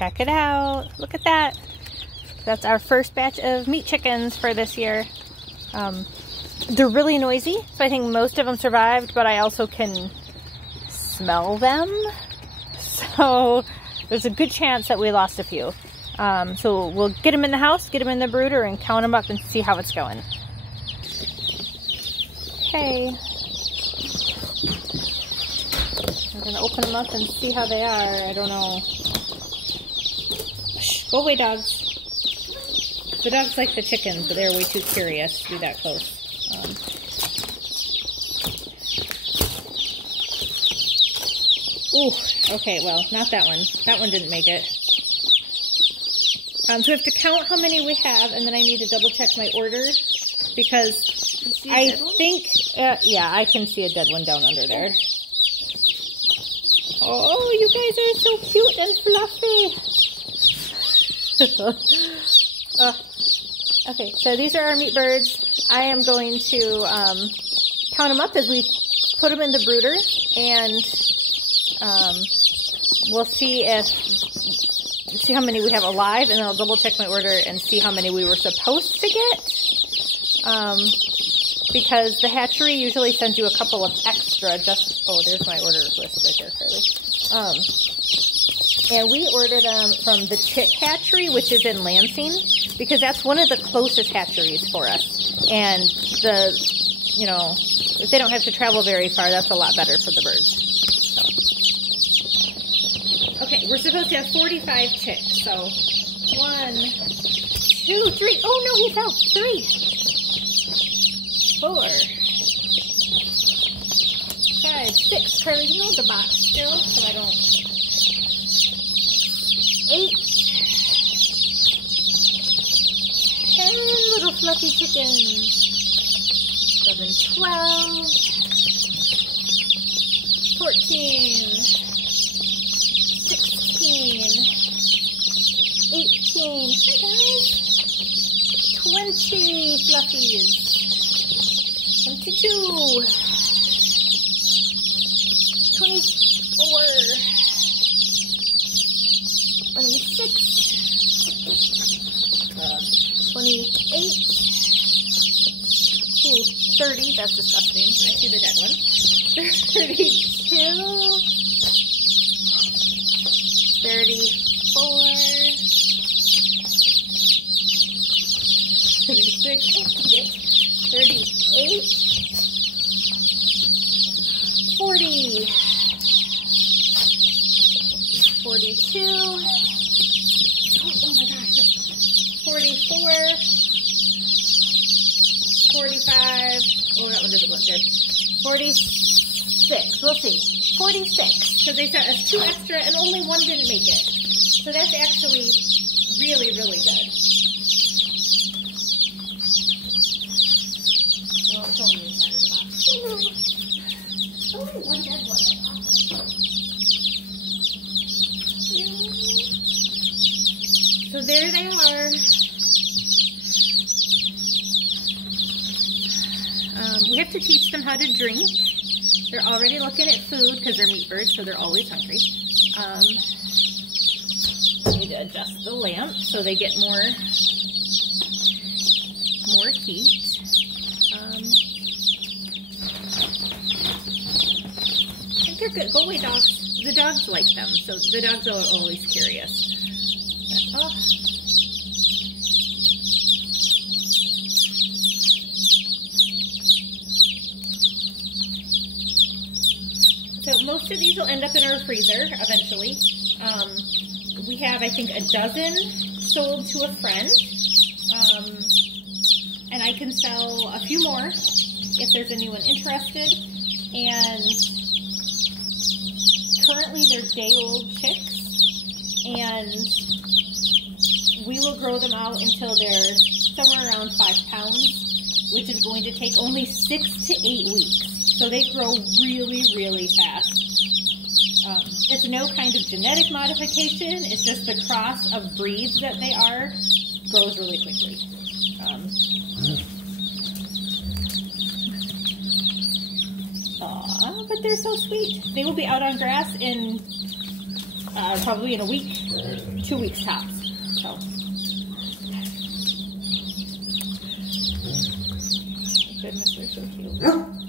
check it out. Look at that. That's our first batch of meat chickens for this year. They're really noisy, so I think most of them survived, but I also can smell them. So there's a good chance that we lost a few. So we'll get them in the house, get them in the brooder, and count them up and see how it's going. Okay. I'm going to open them up and see how they are. I don't know. Shh, go away, dogs. The dogs like the chickens, but they're way too curious to be that close. Ooh, okay, well, not that one. That one didn't make it. So we have to count how many we have, and then I need to double check my order, because I think, yeah, I can see a dead one down under there. Oh, you guys are so cute and fluffy. Okay, so these are our meat birds. I am going to count them up as we put them in the brooder, and we'll see how many we have alive, and then I'll double check my order and see how many we were supposed to get. Because the hatchery usually sends you a couple of extra, oh, there's my order list right there, Carly. And we order them from the Chick Hatchery, which is in Lansing, because that's one of the closest hatcheries for us. And if they don't have to travel very far, that's a lot better for the birds. So. Okay, we're supposed to have 45 chicks, so 1, 2, 3. Oh no, he fell. 3, 4, 5, 6. Carly, you know the box still, so I don't. 8, 10 little fluffy chickens. 11, 12, 14, 16, 18. Hi guys. 20 fluffies. 22, 24, 26, 28, 30, that's disgusting. I see the dead one. 32, 34, 36, 38, 40, 42, oh my gosh, 44, 45, oh that one doesn't look good, 46, we'll see, 46, because they sent us 2 extra and only 1 didn't make it, so that's actually really, really good. Well, it's only inside of the box. Only 1 dead one. So there they are. We have to teach them how to drink. They're already looking at food because they're meat birds, so they're always hungry. We need to adjust the lamp so they get more heat. I think they're good. Go away, dogs. The dogs like them, so the dogs are always curious. Oh. So most of these will end up in our freezer eventually. We have, I think, a dozen sold to a friend. And I can sell a few more if there's anyone interested. And currently they're day-old chicks. And we will grow them out until they're somewhere around 5 pounds, which is going to take only 6 to 8 weeks. So they grow really, really fast. It's no kind of genetic modification. It's just the cross of breeds that they are grows really quickly. But they're so sweet. They will be out on grass in probably in a week. 2 weeks tops. So. Goodness, they're so cute.